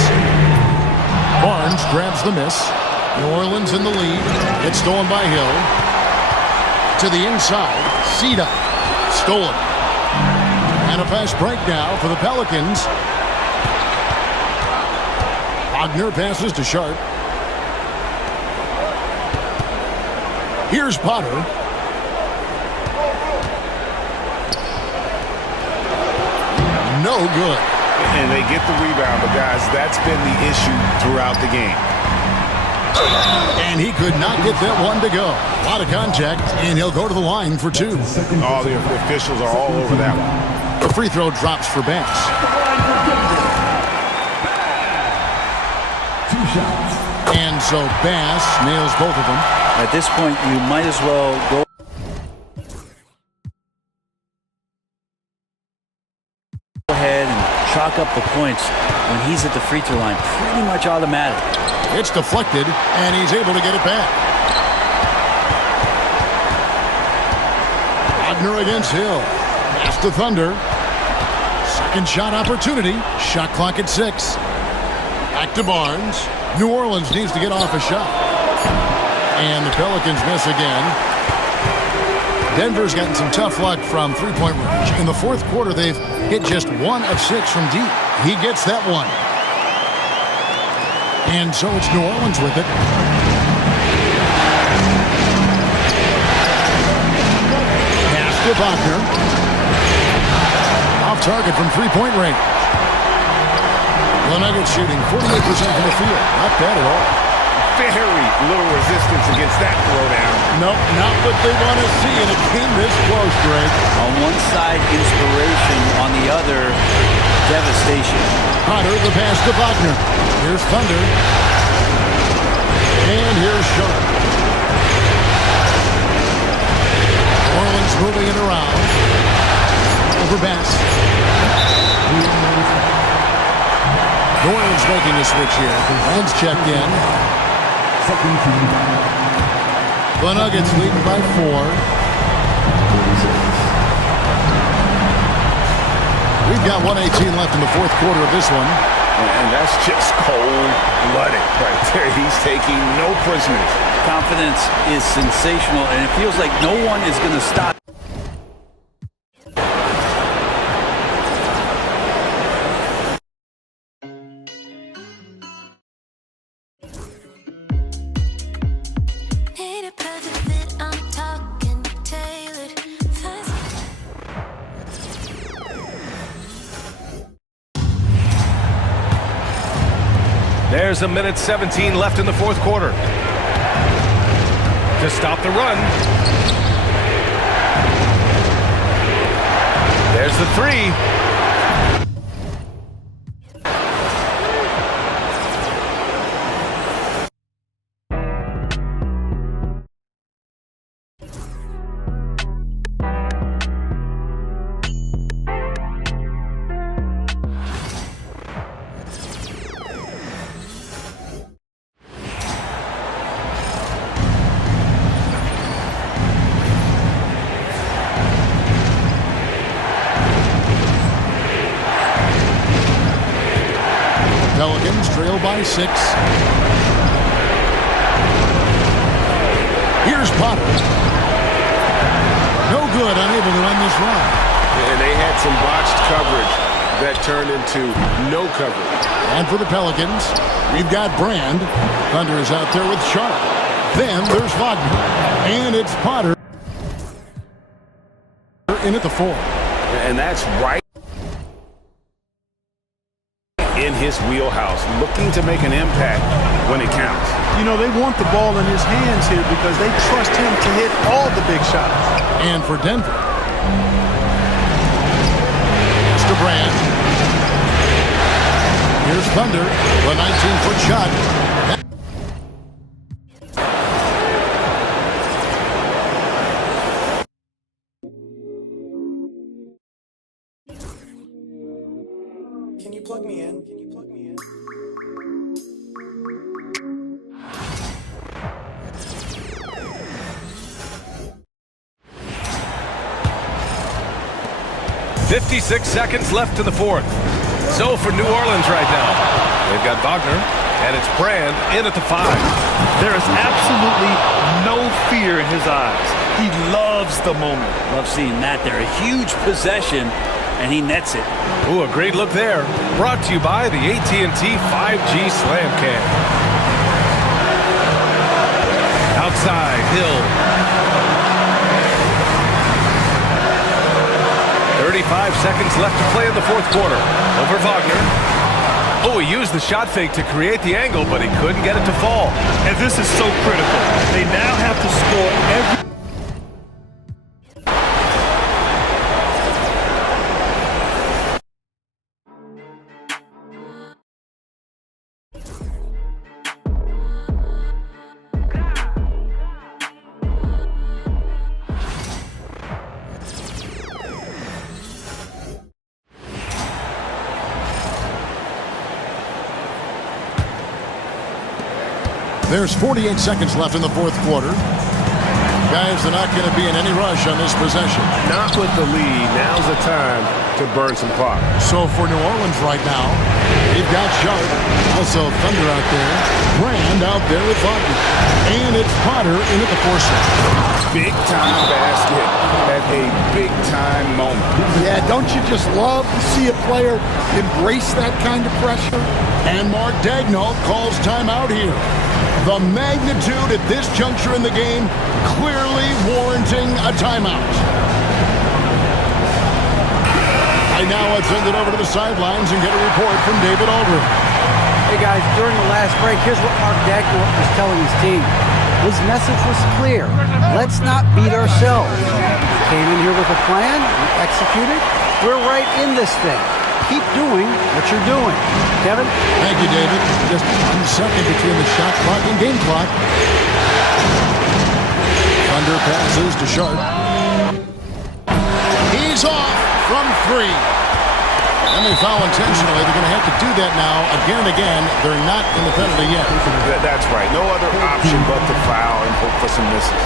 Barnes grabs the miss. New Orleans in the lead. It's stolen by Hill. To the inside. Sita. Stolen. And a fast break now for the Pelicans. Wagner passes to Sharp. Here's Potter. No good. And they get the rebound, but guys, that's been the issue throughout the game. And he could not get that one to go. A lot of contact, and he'll go to the line for 2. All the officials are all over that one. The free throw drops for Bass. 2 shots. And so Bass nails both of them. At this point, you might as well go ahead and chalk up the points when he's at the free throw line. Pretty much automatic. It's deflected, and he's able to get it back. Wagner against Hill. Pass to Thunder. Second shot opportunity. Shot clock at 6. Back to Barnes. New Orleans needs to get off a shot. And the Pelicans miss again. Denver's gotten some tough luck from three-point range. In the fourth quarter, they've hit just 1 of 6 from deep. He gets that one. And so it's New Orleans with it. Pass to Wagner. Off target from three-point range. The Nuggets shooting 48% from the field. Not bad at all. Very little resistance against that throwdown. Nope, not what they want to see, and it came this close, Greg. On one side, inspiration. On the other, devastation. Potter, the pass to Wagner. Here's Thunder. And here's Sharp. Orleans moving it around. Over Bass. Doyle's making a switch here. Hans checked in. The Nuggets leading by 4. We've got 1:18 left in the fourth quarter of this one. And that's just cold-blooded right there. He's taking no prisoners. Confidence is sensational, and it feels like no one is going to stop. There's 1:17 left in the fourth quarter. To stop the run. There's the 3. Pelicans trail by 6. Here's Potter. No good, unable to end this run. And they had some botched coverage that turned into no coverage. And for the Pelicans, we've got Brand. Thunder is out there with Sharp. Then there's Wagner. And it's Potter in at the 4. And that's right in his wheelhouse, looking to make an impact when it counts. You know, they want the ball in his hands here because they trust him to hit all the big shots. And for Denver, Mr. Brand. Here's Thunder, the 19-foot shot. 56 seconds left in the fourth. So for New Orleans right now, they've got Wagner, and it's Brand in at the 5. There is absolutely no fear in his eyes. He loves the moment. Love seeing that there. A huge possession, and he nets it. Ooh, a great look there. Brought to you by the AT&T 5G Slam Cam. Outside, Hill. 35 seconds left to play in the fourth quarter. Over Wagner. Oh, he used the shot fake to create the angle, but he couldn't get it to fall. And this is so critical. They now have to score every... There's 48 seconds left in the fourth quarter. Guys, they're not going to be in any rush on this possession. Not with the lead. Now's the time to burn some clock. So for New Orleans right now, they've got Sharp, also Thunder out there, Brand out there with Wagner, and it's Potter in at the 4 slot. Big time basket at a big time moment. Yeah, don't you just love to see a player embrace that kind of pressure? And Mark Daigneault calls timeout here. The magnitude at this juncture in the game clearly warranting a timeout. I now send it over to the sidelines and get a report from David Aldridge. Hey guys, during the last break, here's what Mark Daigneault was telling his team. His message was clear. Let's not beat ourselves. Came in here with a plan, we executed. We're right in this thing. Keep doing what you're doing. Kevin? Thank you, David. Just 1 second between the shot clock and game clock. Thunder passes to Sharp. He's off from 3. And they foul intentionally. They're going to have to do that now again and again. They're not in the penalty yet. That's right. No other option but to foul and hope for some misses.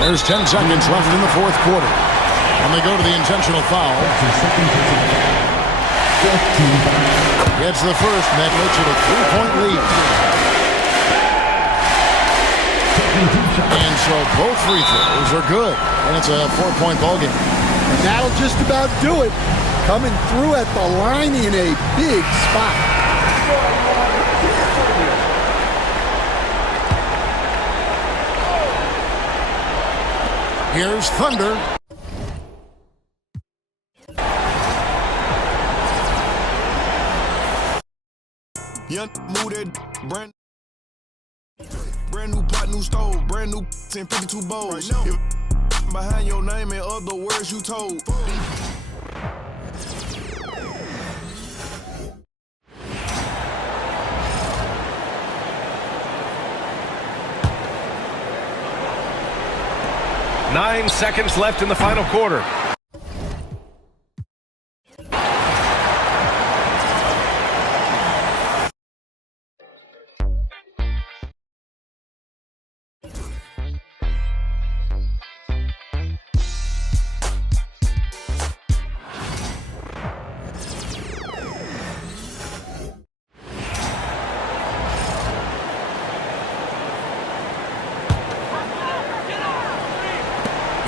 There's 10 seconds left in the fourth quarter. And they go to the intentional foul. It's the first, and that makes it a 3-point lead. And so both free throws are good. And it's a 4-point ballgame. And that'll just about do it. Coming through at the line in a big spot. Here's Thunder. Young mooted, brand new pot, new stove, brand new 1052 bowls. Behind your name and other words you told. Nine seconds left in the final quarter.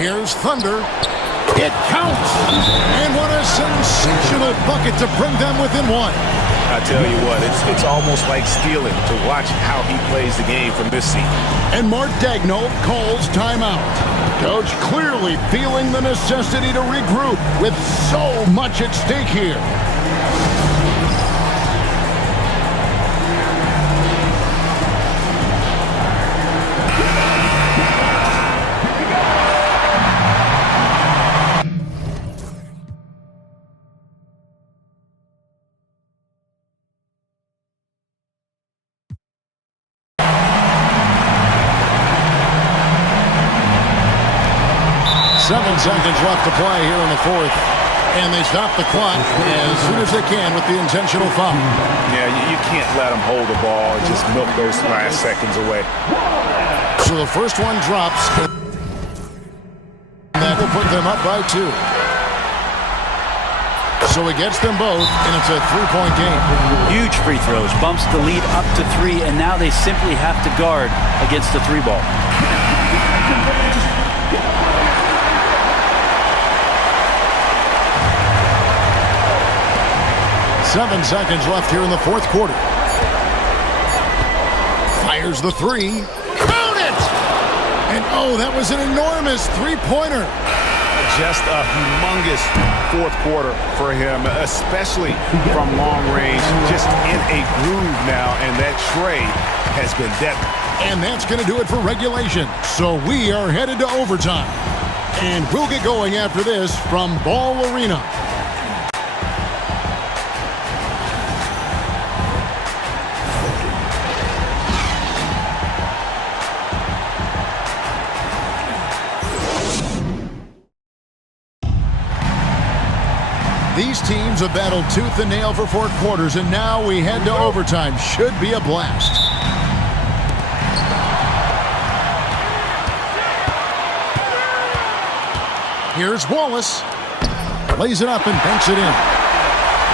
Here's Thunder. It counts! And what a sensational bucket to bring them within 1. I tell you what, it's almost like stealing to watch how he plays the game from this seat. And Mark Daigneault calls timeout. Coach clearly feeling the necessity to regroup with so much at stake here. Seconds left to play here in the fourth. And they stop the clock as soon as they can with the intentional foul. Yeah, you can't let them hold the ball and just milk those last seconds away. So the first one drops. That will put them up by 2. So he gets them both, and it's a 3-point game. Huge free throws, bumps the lead up to 3, and now they simply have to guard against the 3 ball. 7 seconds left here in the fourth quarter. Fires the 3. Count it! And oh, that was an enormous 3-pointer. Just a humongous fourth quarter for him, especially from long range. Just in a groove now, and that tray has been deadly. And that's going to do it for regulation. So we are headed to overtime. And we'll get going after this from Ball Arena. These teams have battled tooth and nail for 4 quarters, and now we head to overtime. Should be a blast. Here's Wallace. Lays it up and banks it in.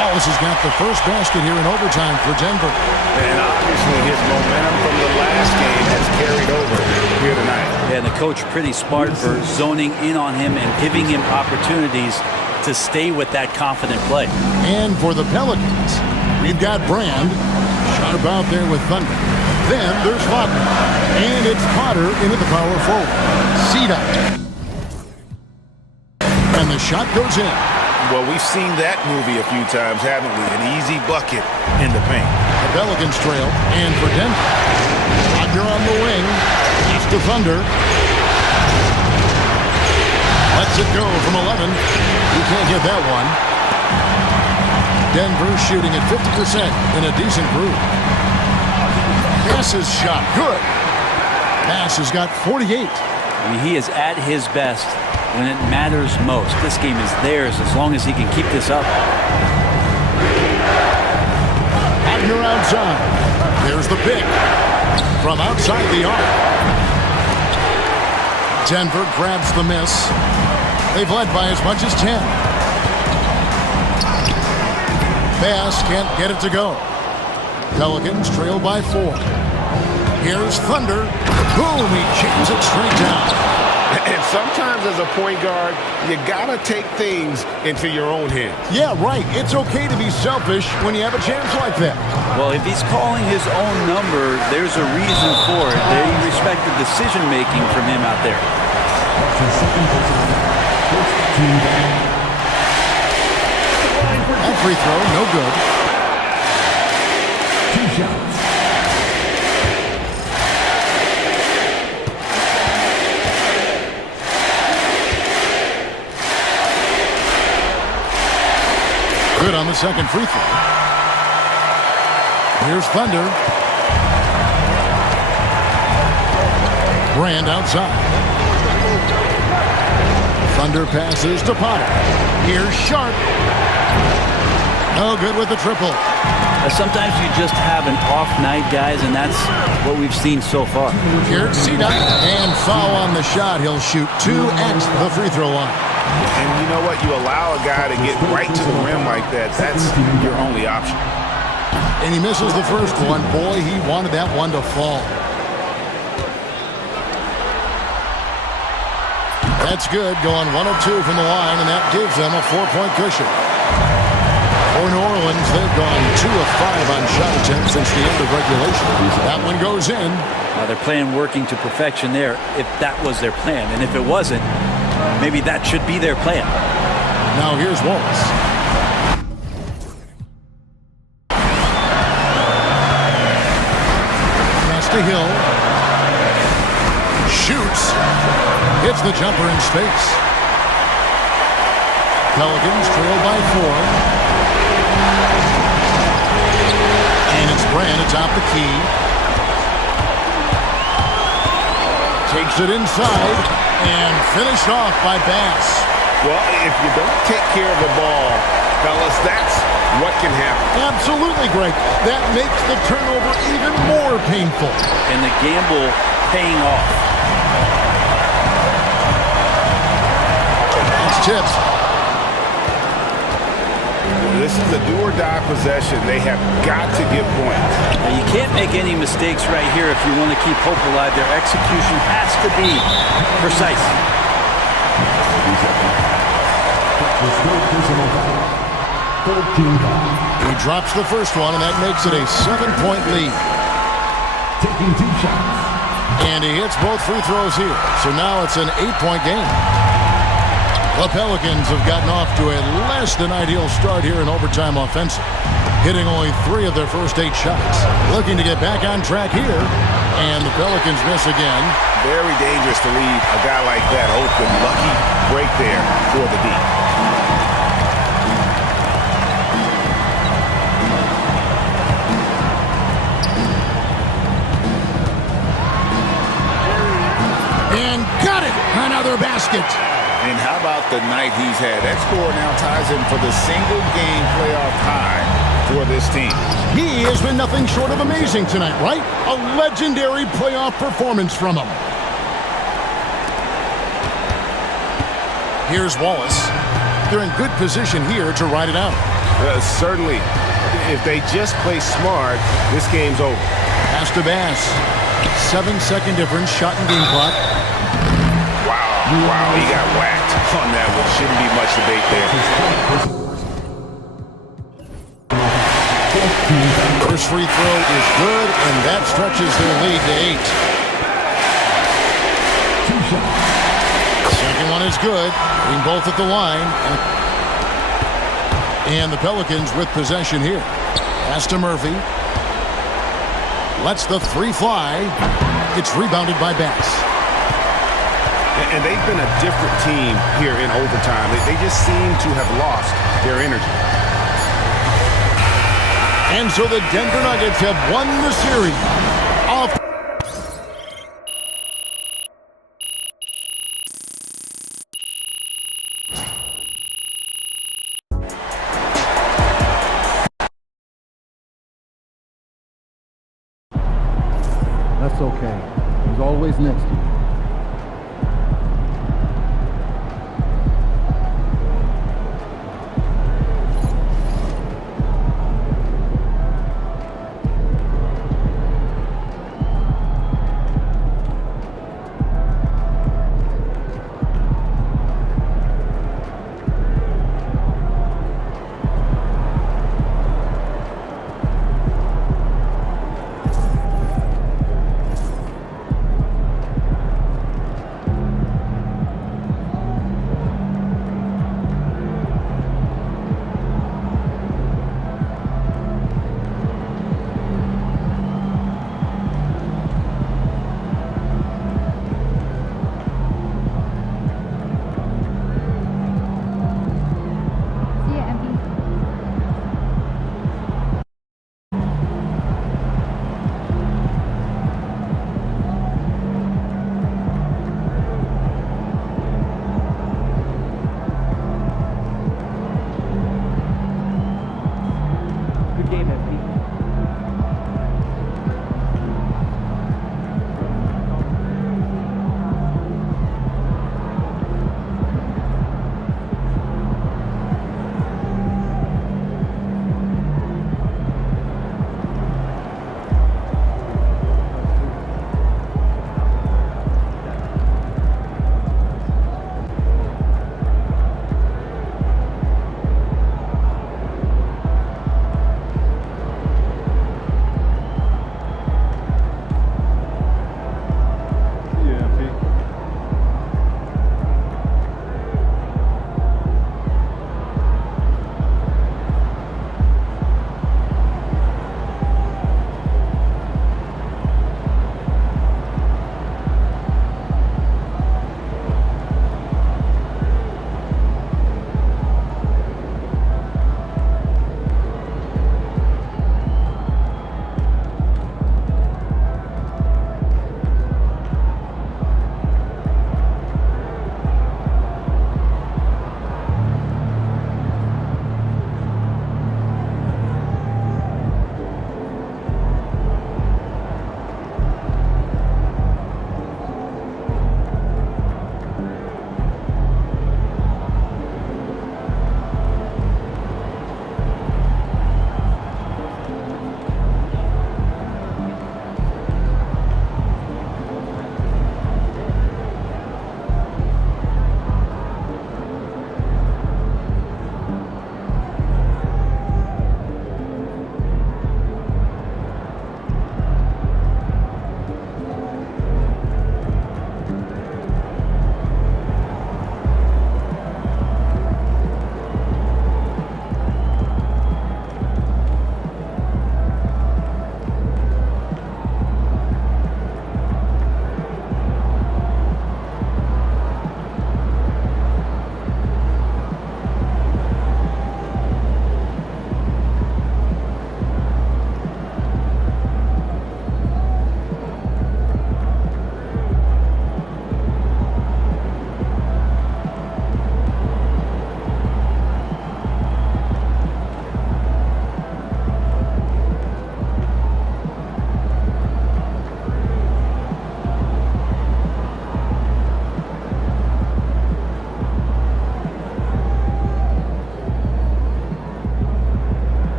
Wallace has got the first basket here in overtime for Denver. And obviously his momentum from the last game has carried over here tonight. Yeah, and the coach pretty smart for zoning in on him and giving him opportunities to stay with that confident play. And for the Pelicans, we've got Brand sharp out there with Thunder. Then there's Wagner. And it's Potter into the power forward. Cedar. And the shot goes in. Well, we've seen that movie a few times, haven't we? An easy bucket in the paint. The Pelicans trail. And for Denver, Wagner on the wing. Pass to Thunder. Lets it go from 11. He can't get that one. Denver shooting at 50% in a decent groove. Passes shot. Good. Pass has got 48. I mean, he is at his best when it matters most. This game is theirs as long as he can keep this up. Wagner outside. There's the pick from outside the arc. Denver grabs the miss. They've led by as much as 10. Bass can't get it to go. Pelicans trail by 4. Here's Thunder. Boom, he jams it straight down. And sometimes as a point guard, you gotta take things into your own hands. Yeah, right. It's okay to be selfish when you have a chance like that. Well, if he's calling his own number, there's a reason for it. They respect the decision-making from him out there. That free throw, no good. 2 shots. Good on the second free throw. Here's Thunder. Brand outside. Thunder passes to Potter. Here's Sharp. No good with the triple. Sometimes you just have an off night, guys, and that's what we've seen so far. Here's Cedar. And foul on the shot. He'll shoot 2 at the free throw line. And you know what? You allow a guy to get right to the rim like that. That's your only option. And he misses the first one. Boy, he wanted that one to fall. That's good. Going 1 of 2 from the line, and that gives them a 4-point cushion. For New Orleans, they've gone 2 of 5 on shot attempts since the end of regulation. That one goes in. Their plan working to perfection there, if that was their plan. And if it wasn't, maybe that should be their plan. Now here's Wallace. Pass to Hill. Shoots. Hits the jumper in space. Pelicans trail by 4. And it's Brand atop the key. Takes it inside and finished off by Bass. Well, if you don't take care of the ball, fellas, that's what can happen. Absolutely, Greg. That makes the turnover even more painful. And the gamble paying off. It's tipped. This is a do-or-die possession. They have got to get points. Now, you can't make any mistakes right here if you want to keep hope alive. Their execution has to be precise. He drops the first one, and that makes it a 7-point lead. Taking 2 shots. And he hits both free throws here. So now it's an 8-point game. The Pelicans have gotten off to a less than ideal start here in overtime offensive, hitting only 3 of their first 8 shots. Looking to get back on track here, and the Pelicans miss again. Very dangerous to leave a guy like that open. Lucky break there for the D. And got it! Another basket. And how about the night he's had. That score now ties him for the single-game playoff high for this team. He has been nothing short of amazing tonight, right? A legendary playoff performance from him. Here's Wallace. They're in good position here to ride it out. Certainly. If they just play smart, this game's over. Pass to Bass. 7-second difference, shot and game clock. Wow, he got whacked on that one. Shouldn't be much debate there. First free throw is good, and that stretches their lead to 8. Second one is good, being both at the line. And the Pelicans with possession here. Pass to Murphy. Lets the three fly. It's rebounded by Bass. And they've been a different team here in overtime. They just seem to have lost their energy. And so the Denver Nuggets have won the series. Off. That's okay. He's always next to you.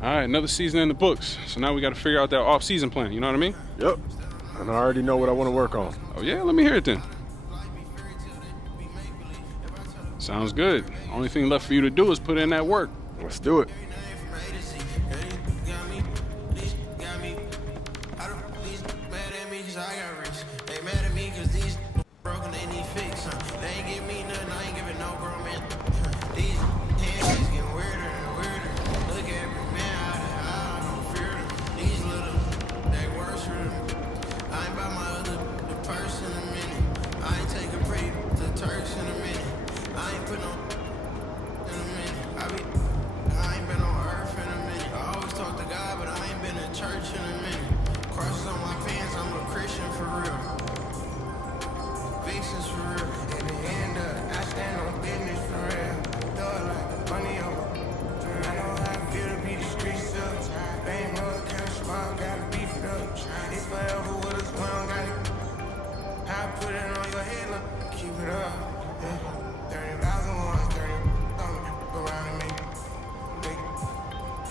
All right, another season in the books. So now we got to figure out that off-season plan. You know what I mean? Yep. And I already know what I want to work on. Oh, yeah? Let me hear it then. Sounds good. Only thing left for you to do is put in that work. Let's do it.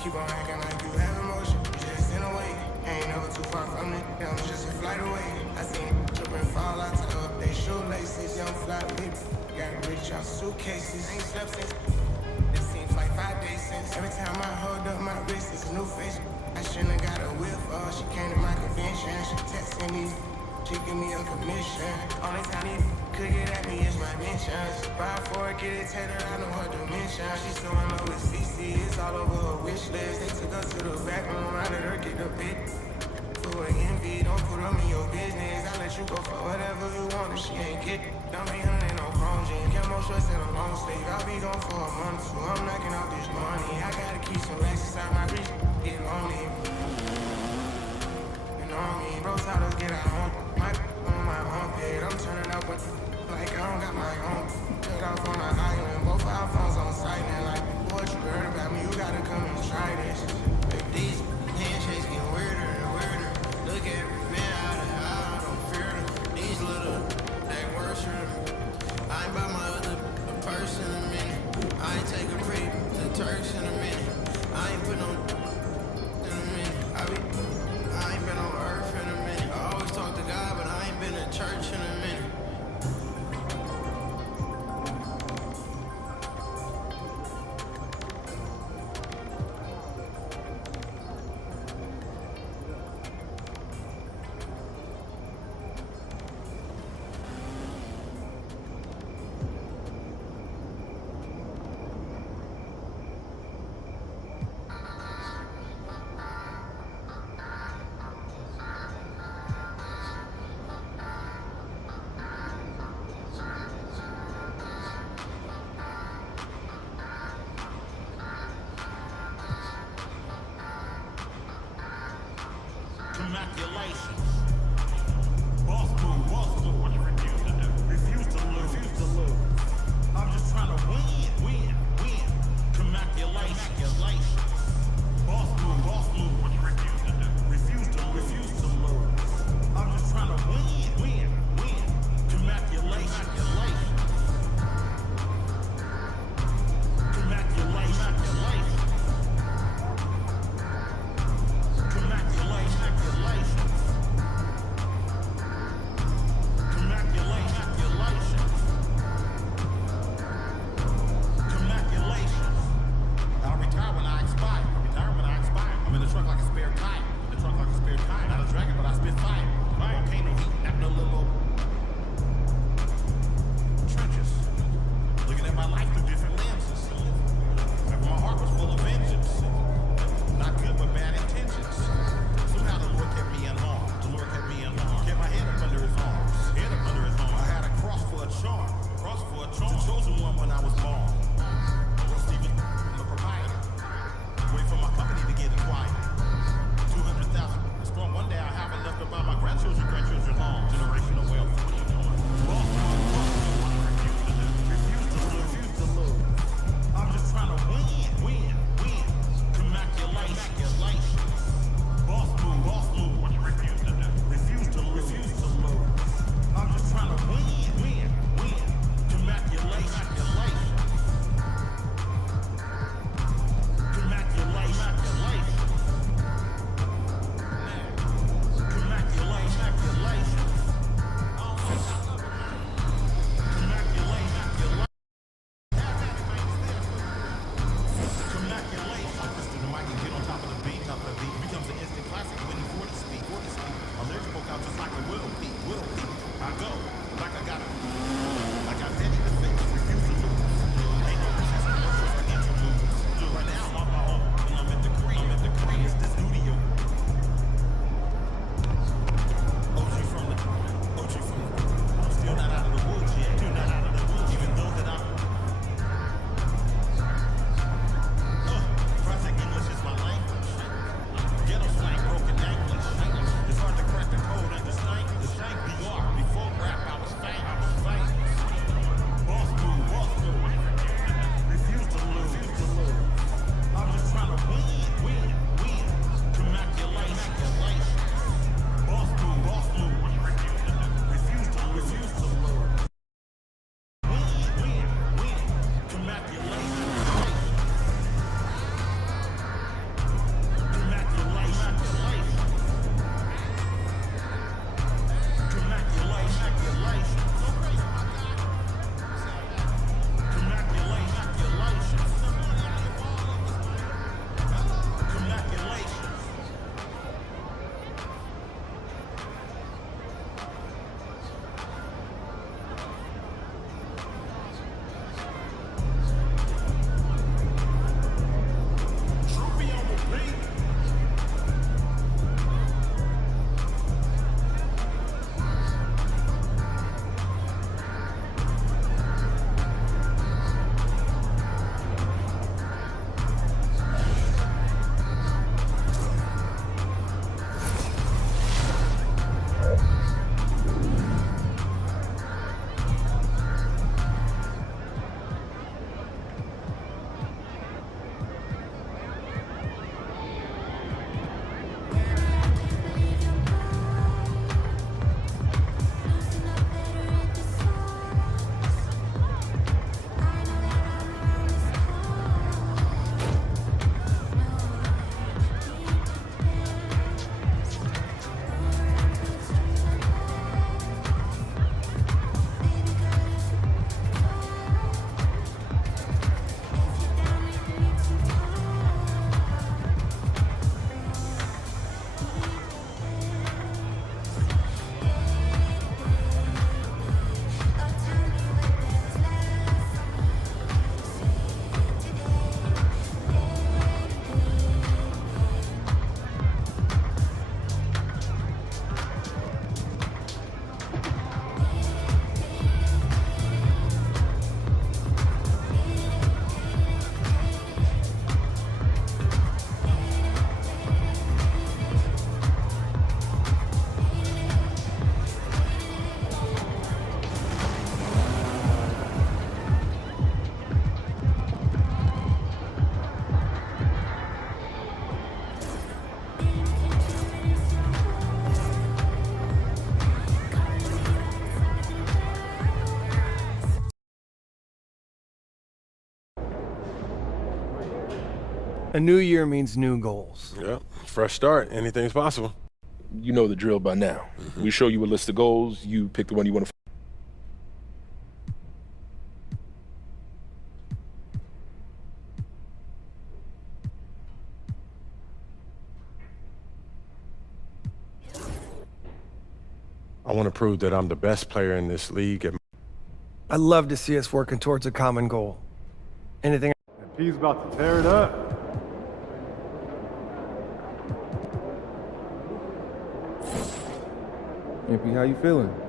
Keep on acting like you have emotion, just in a way. Ain't never too far from it, I'm just a flight away. I seen trip and fall out to up they shoelaces. Young fly with gotta reach out suitcases. Ain't slept since, it seems like 5 days since. Every time I hold up my wrist, it's a new face. I shouldn't have got a whiff, she came to my convention. She texting me, she give me a commission. Only time he could get at me is my mentions. Buy for it, get it tailored, I know her dimension. She's so in love with CC, it's all over her wish list. They took her to the back room, I let her get the bit. Full of envy, don't put them in your business. I let you go for whatever you want if she ain't get. Don't be ain't no chrome jean, get more shorts in a long sleeve. I'll be gone for a month or two, I'm knocking out this money. I gotta keep some racks inside my reach, get lonely. You know me, bro, titles get out on my armpit. I'm turning up with like I don't got my own. Get off on an island, both our phones on silent. Like, what you heard about me, you gotta come and try this. Like, these handshakes get weirder and weirder. Look at every man out of eye, I don't fear them. These little, they worship. I ain't by my other purse in a minute. I ain't take a break to Turks in a minute. I ain't put no in a minute. I ain't been on earth in a minute. I always talk to God, but I ain't been to church in a minute. Congratulations. Boss move, what you refuse to do. Refuse to lose. I'm just trying to win. Congratulations. Boss move, what you refuse to do. Refuse to lose. I'm just trying to win. Congratulations. I'll retire when I expire. I'm in the truck like a spare tire. Not a dragon, but I spit fire. Volcano heat, not no limo. Trenches. Looking at my life through different lenses. Remember, my heart was full of vengeance. Not good, but bad intentions. Somehow the Lord kept me unharmed. Kept my head up under his arms. I had a cross for a charm. The chosen one when I was born. Stephen, the proprietor. Wait for my company to get acquired. 200,000 strong. One day I'll have enough to buy my grandchildren home. Generational wealth. Refuse to lose. I'm just trying to win. Congratulations. Boss move. What you refuse to do. Refuse to lose. I'm just trying to win. Congratulations. Congratulations. A new year means new goals. Yep, fresh start. Anything's possible. You know the drill by now. We show you a list of goals. You pick the one you want to. I want to prove that I'm the best player in this league. I love to see us working towards a common goal. Anything? P's about to tear it up. MP, how you feeling?